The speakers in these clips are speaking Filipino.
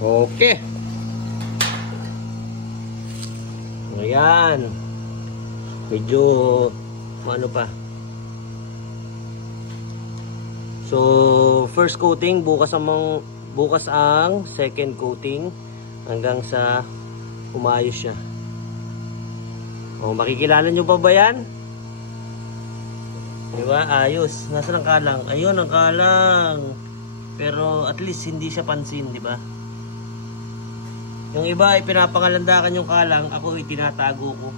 Okay. Ayan. Medyo ano pa. So, first coating, bukas ang second coating hanggang sa umayos siya. Oh, makikilala nyo pa ba yan? Diba? Ayos. Nasaan ang kalang? Ayun ang kalang. Pero at least hindi siya pansin, di ba? Yung iba ay pinapangalandakan yung kalang, ako ay tinatago ko.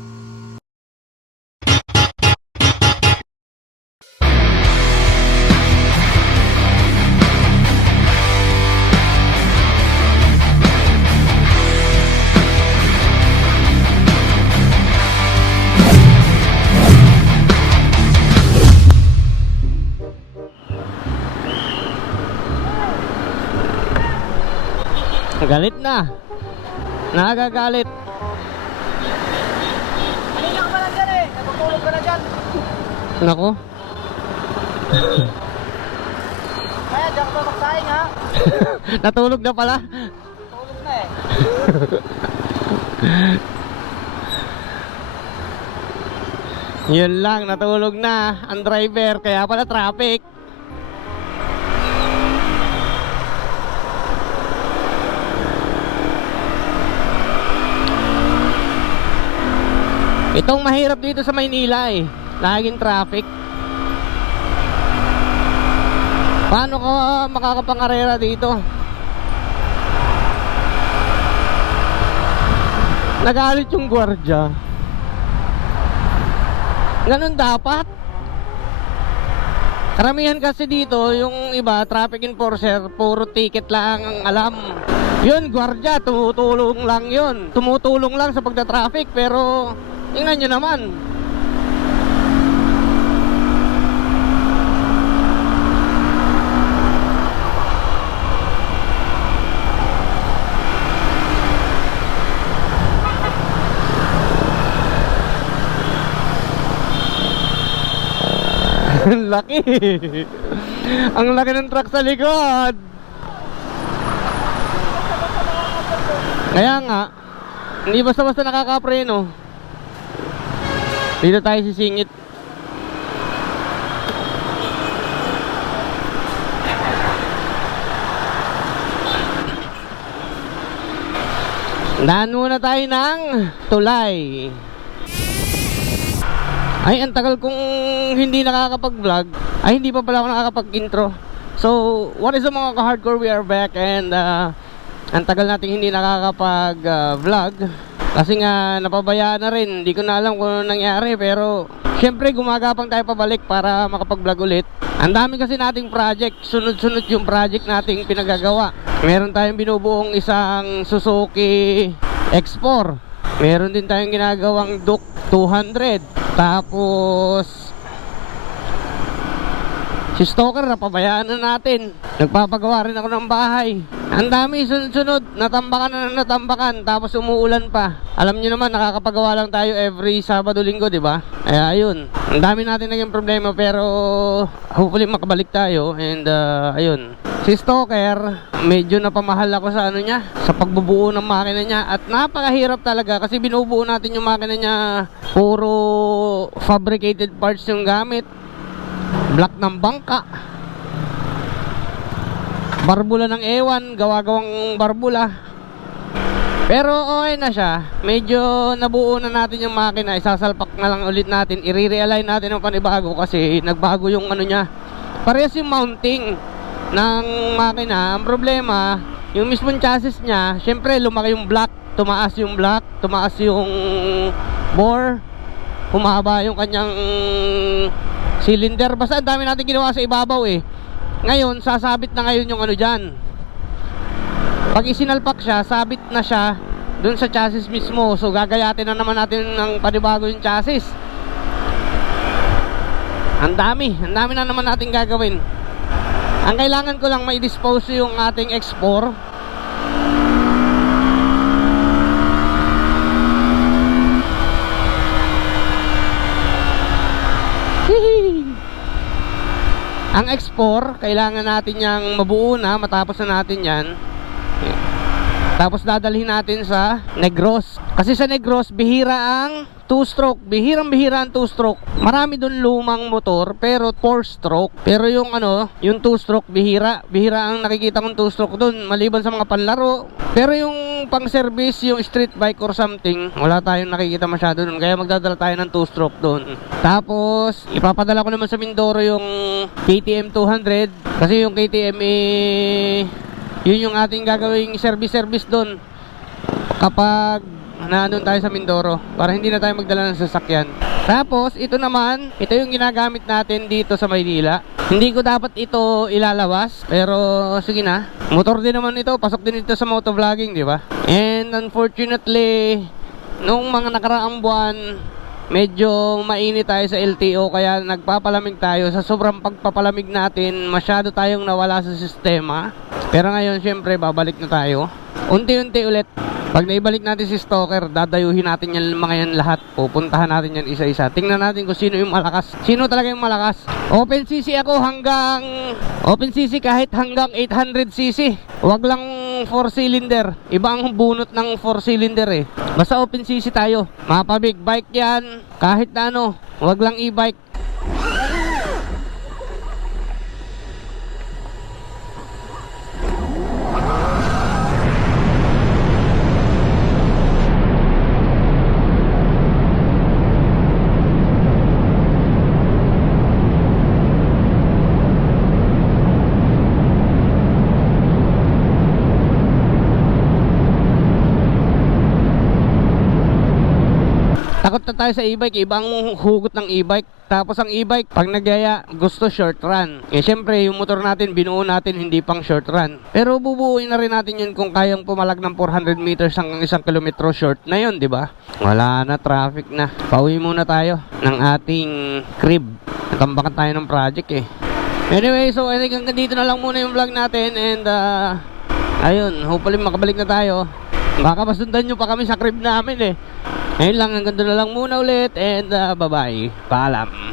Galit na. Nakagagalit. Kanina ka pa lang dyan eh. Natutulog ka na dyan. Nako. Kaya dyan ka pa magsaing ha. Natulog na pala. Natulog na eh. Yun lang, natulog na ang driver. Kaya pala traffic. Itong mahirap dito sa Maynila eh, laging traffic. Paano ka makakapangarera dito? Nagalit yung gwardiya. Ganun dapat. Karamihan kasi dito, yung iba, traffic enforcer, puro ticket lang ang alam. Yun, gwardiya, tumutulong lang yun. Tumutulong lang sa pagda-traffic, pero tingnan nyo naman. Ang laki. Ang laki ng truck sa likod. Kaya nga, hindi basta-basta nakakapreno. Dito tayo sisingit. Daan muna tayo ng tulay. Ay, ang tagal kong hindi nakakapag-vlog. Ay, hindi pa pala ako nakakapag-intro. So, what is up mga ka-hardcore? We are back and ang tagal nating hindi nakakapag-vlog. Kasi nga napabayaan na rin. Hindi ko na alam kung ano nangyari. Pero syempre gumagapang tayo pabalik para makapag-vlog ulit. Ang dami kasi nating project. Sunod-sunod yung project nating pinagagawa. Meron tayong binubuong isang Suzuki X4. Meron din tayong ginagawang Duke 200. Tapos si Stoker napabayaan na natin. Nagpapagawa rin ako ng bahay. Ang dami sunod-sunod, natambakan. Tapos umuulan pa. Alam niyo naman, nakakapagawa lang tayo every Sabado, Linggo, di ba? Kaya ayun, ang dami natin naging problema. Pero hopefully makabalik tayo. And ayun, si Stoker, medyo napamahal ako sa ano niya, sa pagbubuo ng makina niya. At napakahirap talaga kasi binubuo natin yung makina niya, puro fabricated parts yung gamit. Black ng bangka, barbula ng ewan, gawa-gawang barbula. Pero okay na siya. Medyo nabuo na natin yung makina. Isasalpak na lang ulit natin. I-realign natin ng panibago kasi nagbago yung ano niya. Parehas yung mounting ng makina. Ang problema, yung mismong chassis niya, syempre lumaki yung block, tumaas yung block, tumaas yung bore, humaba yung kanyang cylinder. Basta ang dami natin ginawa sa ibabaw eh. Ngayon, sasabit na ngayon yung ano dyan. Pag isinalpak siya, sabit na siya dun sa chassis mismo. So gagayatin na naman natin ng panibago yung chassis. Ang dami na naman natin gagawin. Ang kailangan ko lang mai-dispose yung ating X4. Ang X4, kailangan natin yang mabuo na, matapos na natin yan. Tapos dadalhin natin sa Negros. Kasi sa Negros, bihira ang 2-stroke. Bihirang-bihira ang 2-stroke. Marami doon lumang motor, pero 4-stroke. Pero yung yung 2-stroke, bihira. Bihira ang nakikita kong 2-stroke doon, maliban sa mga panlaro. Pero yung pang-service, yung street bike or something, wala tayong nakikita masyado doon. Kaya magdadala tayo ng 2-stroke doon. Tapos, ipapadala ko naman sa Mindoro yung KTM 200. Kasi yung KTM yun yung ating gagawing service doon kapag naandun tayo sa Mindoro, para hindi na tayo magdala ng sasakyan. Tapos ito naman, ito yung ginagamit natin dito sa Maynila. Hindi ko dapat ito ilalawas, pero sige na, motor din naman ito, pasok din ito sa motovlogging, di ba? And unfortunately, nung mga nakaraang buwan, medyo mainit tayo sa LTO, kaya nagpapalamig tayo. Sa sobrang pagpapalamig natin, masyado tayong nawala sa sistema. Pero ngayon, syempre, babalik na tayo. Unti-unti ulit. Pag naibalik natin si Stalker, dadayuhin natin yan, mga yan lahat. Pupuntahan natin yan isa-isa. Tingnan natin kung sino yung malakas. Sino talaga yung malakas. Open CC ako Open CC kahit hanggang 800cc. Huwag lang 4-cylinder. Iba ang bunot ng 4-cylinder eh. Basta open CC tayo. Mapa big bike yan. Kahit na huwag lang e-bike. Takot na tayo sa e-bike, ibang hugot ng e-bike. Tapos ang e-bike, pag nagyaya, gusto short run. Eh syempre, yung motor natin, binuo natin, hindi pang short run. Pero bubuuin na rin natin yun kung kayang pumalag ng 400 meters hanggang 1 kilometro short na yun, di ba? Wala na, traffic na. Pauwi muna tayo ng ating crib. Natambakan tayo ng project eh. Anyway, so I think hanggang dito na lang muna yung vlog natin. And ayun, hopefully makabalik na tayo. Baka masundan nyo pa kami sa crib namin eh. Ngayon lang, hanggang doon na lang muna ulit. And bye bye, paalam.